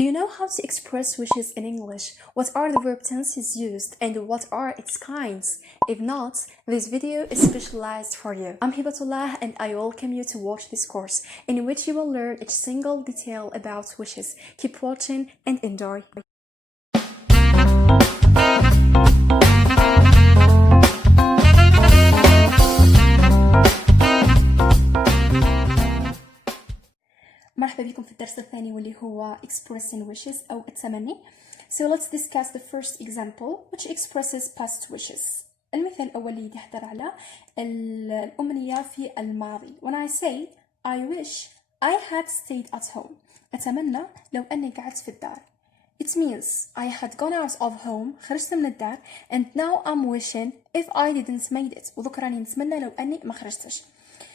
Do you know how to express wishes in English? What are the verb tenses used and what are its kinds? If not, this video is specialized for you. I'm Hibatullah and I welcome you to watch this course in which you will learn each single detail about wishes. Keep watching and enjoy. مرحبا بكم في الدرس الثاني واللي هو expressing wishes أو التمني. So let's discuss the first example which expresses past wishes. المثال الأول اللي يهدر على الأمنية في الماضي. When I say I wish I had stayed at home. أتمنى لو أني قعدت في الدار. It means I had gone out of home, خرجت من الدار, and now I'm wishing if I didn't made it. وذكر راني نتمنى لو أني ما خرجتش.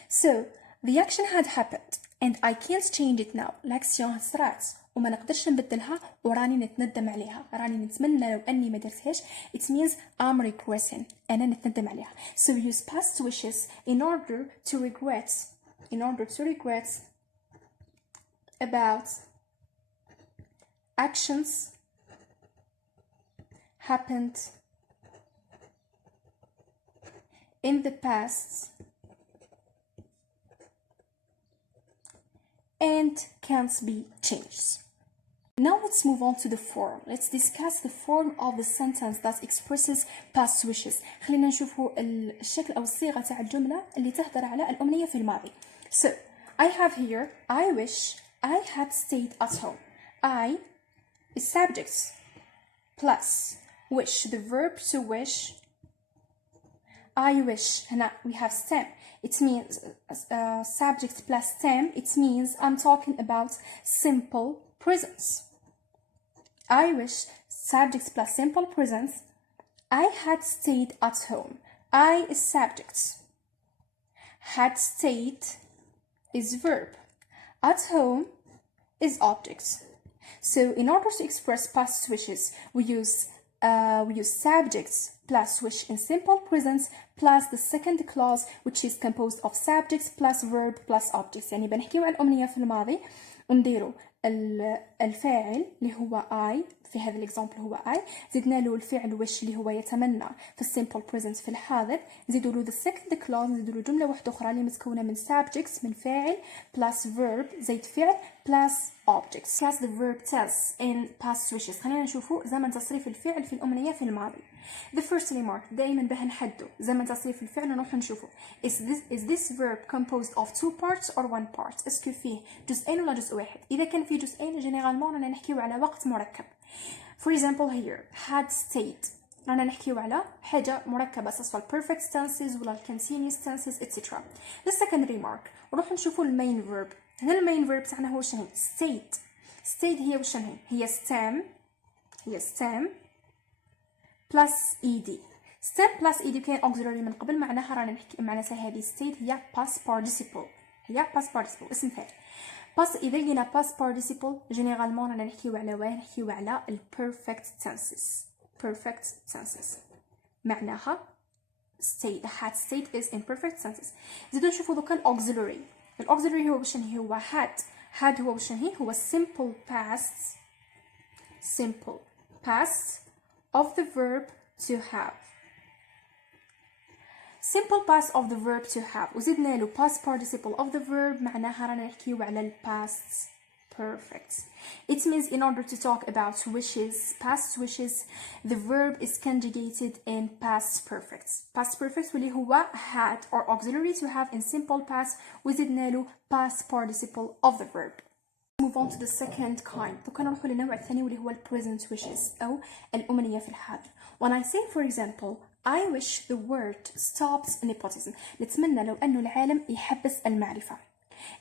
So the action had happened. And I can't change it now. l'action صرات وما نقدرش نبدلها وراني نتندم عليها. راني نتمنى لو أني ما درتهاش. It means I'm regretting. أنا نتندم عليها. So we use past wishes in order to regret about actions happened in the past and can't be changed. Now let's move on to the form. Let's discuss the form of the sentence that expresses past wishes. خلينا نشوفوا الشكل أو الصيغة تاع الجملة اللي تهدر على الأمنية في الماضي. So I have here I wish I had stayed at home. I is subject plus wish, the verb to wish. I wish. هنا we have stem. It means subject plus stem. It means I'm talking about simple presence. I wish subject plus simple presence. I had stayed at home. I is subject. Had stayed is verb. At home is object. So in order to express past wishes, we use subjects plus wish in simple presence plus the second clause which is composed of subjects plus verb plus objects. يعني بنحكيو على الأمنية في الماضي ونديرو الفاعل اللي هو I في هذا الإكزامبل هو I, زدنا له الفعل wish اللي هو يتمنى في السيمبل presence في الحاضر, نزيدوا له the second clause, نزيدوا له جملة واحدة أخرى اللي متكونة من subjects من فاعل plus verb زيد فعل plus objects plus the verb tense in past wishes. خلينا نشوفوا زمن تصريف الفعل في الأمنية في الماضي. The first remark دائما به نحدو زمن تصريف الفعل ونروح نشوفه is this verb composed of two parts or one part. اسكو فيه جزئين ولا جزء واحد. إذا كان فيه جزئين جينيرالمون رانا نحكيو على وقت مركب. For example here had stayed رانا نحكيو على حاجة مركبة سواء perfect tenses ولا continuous tenses etc. The second remark نروح نشوفو المين verb. هنا المين verb تاعنا هو شنو؟ stayed هي وشنو هي stem plus ed. stem plus ed كاين auxiliary من قبل معناها رانا نحكي معناتها هذه stayed هي past participle اسم فاعل. بس إذا لقينا past participle جينيرالمون رانا نحكيو على وين؟ نحكيو على ال perfect tenses معناها had stayed is in perfect tenses. زيدو نشوفو دوكا auxiliary. الauxiliary هو بشنو هو had هو بشنو هو simple past of the verb to have. Simple past of the verb to have وزدنا له past participle of the verb معناها رانا نحكيو على ال past perfect. It means in order to talk about past wishes, the verb is conjugated in past perfect واللي هو had or auxiliary to have in simple past وزدنا له past participle of the verb. Move on to the second kind. دوكا نروحو للنوع الثاني واللي هو present wishes أو الأمنية في الحاضر. When I say for example I wish the world stops nepotism. نتمنى لو أنه العالم يحبس المعرفة.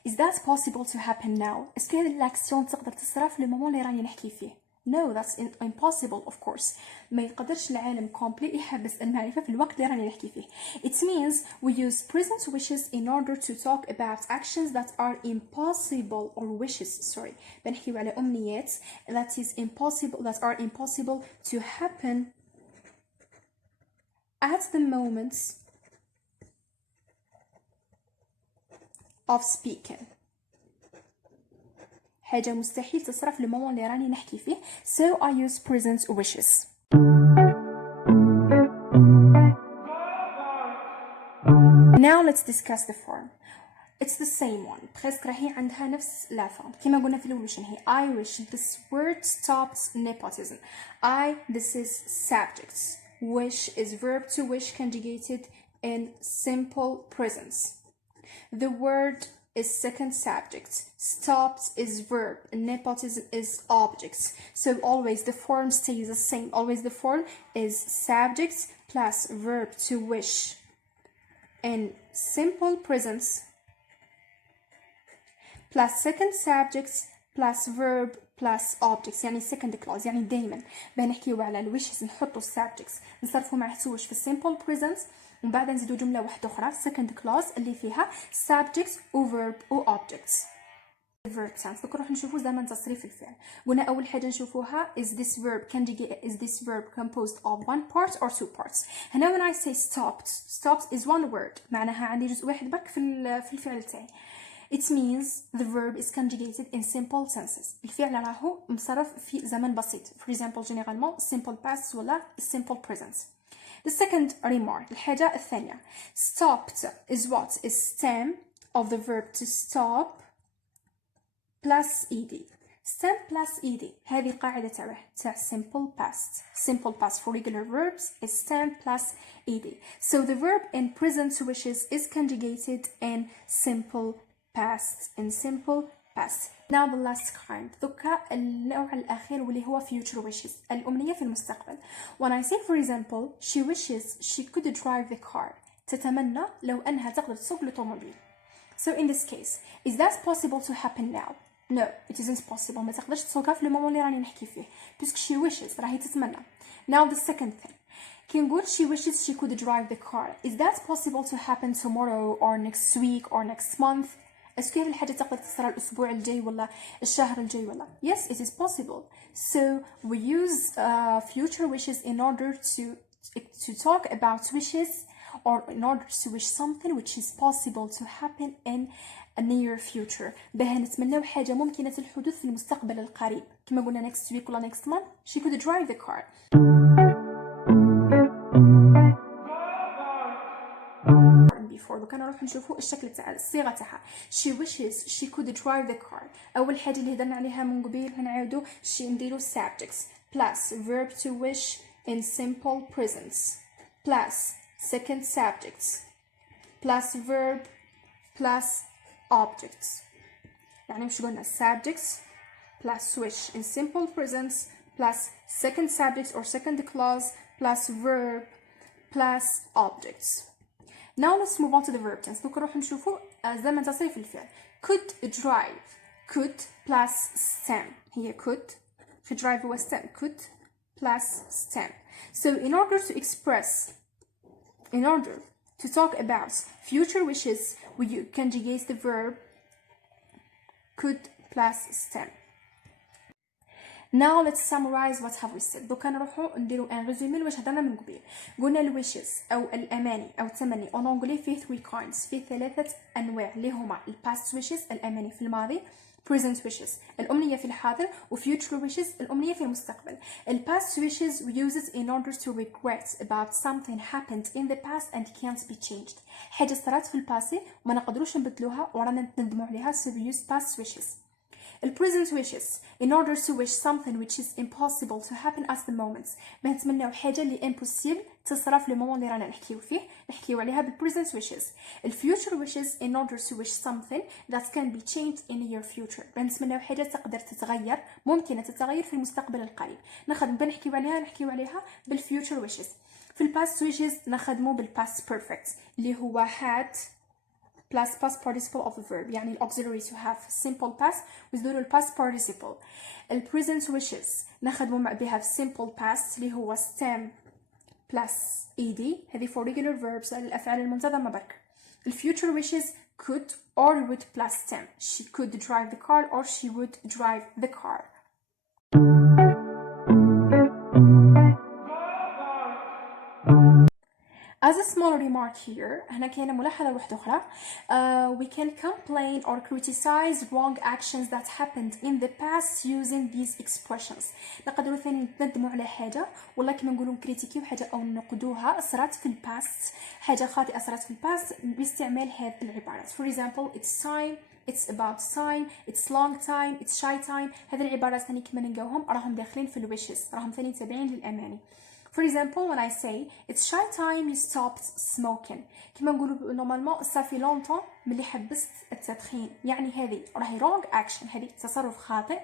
Is that possible to happen now? اسكو هذه الأكسيون تقدر تصرا في المومون اللي راني نحكي فيه؟ No, that's impossible of course. ما يقدرش العالم completely يحبس المعرفة في الوقت اللي راني نحكي فيه. It means we use present wishes in order to talk about actions that are impossible or wishes. بنحكيو على أمنيات that are impossible to happen at the moments of speaking. حاجة مستحيل تصرى في المومون اللي راني نحكي فيه. So I use present wishes. Now let's discuss the form. It's the same one. presque راهي عندها نفس la form. كما قلنا في الأول هي I wish this word stops nepotism. This is subject. Wish is verb to wish conjugated in simple presence. The word is second subject. Stops is verb. Nepotism is object. So always the form stays the same. Always the form is subject plus verb to wish in simple presence plus second subjects plus verb plus objects. يعني second clause. يعني دايما بنحكيو على الwishes نحطو subjects نصرفو مع سوش في simple presence ومن بعد نزيدو جملة واحدة أخرى second clause اللي فيها subjects و verb و objects. verb tense. دوك نروح نشوفو زمن تصريف الفعل. قلنا أول حاجة نشوفوها is this verb composed of one part or two parts. هنا when I say stopped is one word. معناها عندي جزء واحد برك في الفعل تاعي. It means the verb is conjugated in simple tenses. الفعل راهو مصرف في زمن بسيط. For example, généralement simple past ولا simple present. The second remark, الحاجة الثانية. Stopped is what? Is stem of the verb to stop plus ed. Stem plus ed. هذه قاعدة تاع simple past. Simple past for regular verbs is stem plus ed. So the verb in present wishes is conjugated in simple past. Now the last kind. دوكا النوع الأخير واللي هو future wishes. الأمنية في المستقبل. When I say for example she wishes she could drive the car. تتمنى لو أنها تقدر تسوق الأوتوموبيل. So in this case, is that possible to happen now? No, it isn't possible. ما تقدرش تسوقها في المومون اللي راني نحكي فيه. Puisque she wishes راهي تتمنى. Now the second thing. كي نقول she wishes she could drive the car. Is that possible to happen tomorrow or next week or next month? اسكو هذه الحاجة تقدر تصير الأسبوع الجاي ولا الشهر الجاي ولا؟ Yes, it is possible. So we use future wishes in order to talk about wishes or in order to wish something which is possible to happen in a near future. بها نتمناو حاجة ممكنة الحدوث في المستقبل القريب. كما قلنا next week ولا next month she could drive the car. before. دوكا نروح نشوفوا الشكل تاع الصيغه تاعها. she wishes she could drive the car. اول حاجه اللي هضرنا عليها من قبيل نعاودو نديرو subjects plus verb to wish in simple presence plus second subjects plus verb plus objects. يعني مش قلنا subjects plus wish in simple presence plus second subjects or second clause plus verb plus objects. Now let's move on to the verb tense. دوك نروح نشوفوا زمن تصريف الفعل. could drive. could plus stem. هي could في drive هو stem. could plus stem. So in order to talk about future wishes we conjugate the verb could plus stem. Now let's summarize what have we said. دوكا نروحو نديرو ان ريزومي واش هضرنا من قبيل. قلنا الويشز او الاماني او التمني اون انجلي فيه 3 kinds. فيه 3 انواع اللي هما الباست ويشز الاماني في الماضي present wishes الامنيه في الحاضر و future wishes الامنيه في المستقبل. الباست wishes we use it in order to regret about something happened in the past and can't be changed. حاجه صارت في الباسي وما نقدروش نبدلوها ورانا ندموا عليها so we use past wishes. present wishes in order to wish something which is impossible to happen at the moment. ما نتمناو حاجه اللي impossible تصرى في المومون اللي رانا نحكيو فيه نحكيو عليها present wishes. future wishes in order to wish something that can be changed in your future. نتمناو حاجه تقدر تتغير ممكنه تتغير في المستقبل القريب. نحكيو عليها future wishes. في past wishes نخدمو past perfect اللي هو had plus past participle of the verb. يعني auxiliary to have simple past ويزدورو past participle. present wishes نخدمو بها simple past اللي هو stem plus ed. هذه for regular verbs الأفعال المنتظمة برك. future wishes could or would plus stem. She could drive the car or she would drive the car. As a small small remark here. هنا كاينه ملاحظه واحده اخرى. We can complain or criticize wrong actions that happened in the past using these expressions. نقدروا ثاني نندموا على حاجه والله كما نقولوا نكريتيكيو حاجه او نقدوها صرات في الباست، حاجه خاطئه صرات في الباست باستعمال هذه العبارات. For example, it's time, it's about time, it's long time, it's shy time. هذه العبارات ثاني كما نلقاوهم راهم داخلين في الويشز، راهم ثاني تابعين للاماني. For example, when I say it's shy time you stopped smoking. كما نقولوا نورمالمون صافي لونطون ملي حبست التدخين، يعني هذه راهي wrong action، هذه تصرف خاطئ،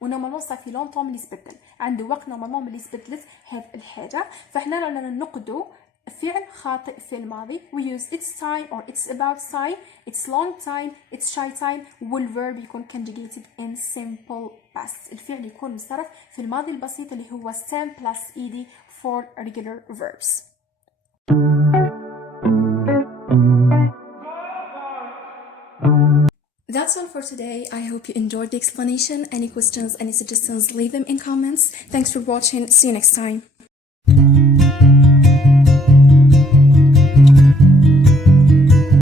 ونورمالمون صافي لونطون ملي تبدل، عنده وقت نورمالمون ملي تبدلت هذه الحاجه. فاحنا رانا ننقدوا فعل خاطئ في الماضي. we use it's time or it's about time, it's long time, it's shy time، والverb يكون conjugated in simple past. الفعل يكون مصرف في الماضي البسيط اللي هو stem plus ed for regular verbs. That's all for today. I hope you enjoyed the explanation. Any questions, any suggestions, leave them in comments. Thanks for watching. See you next time.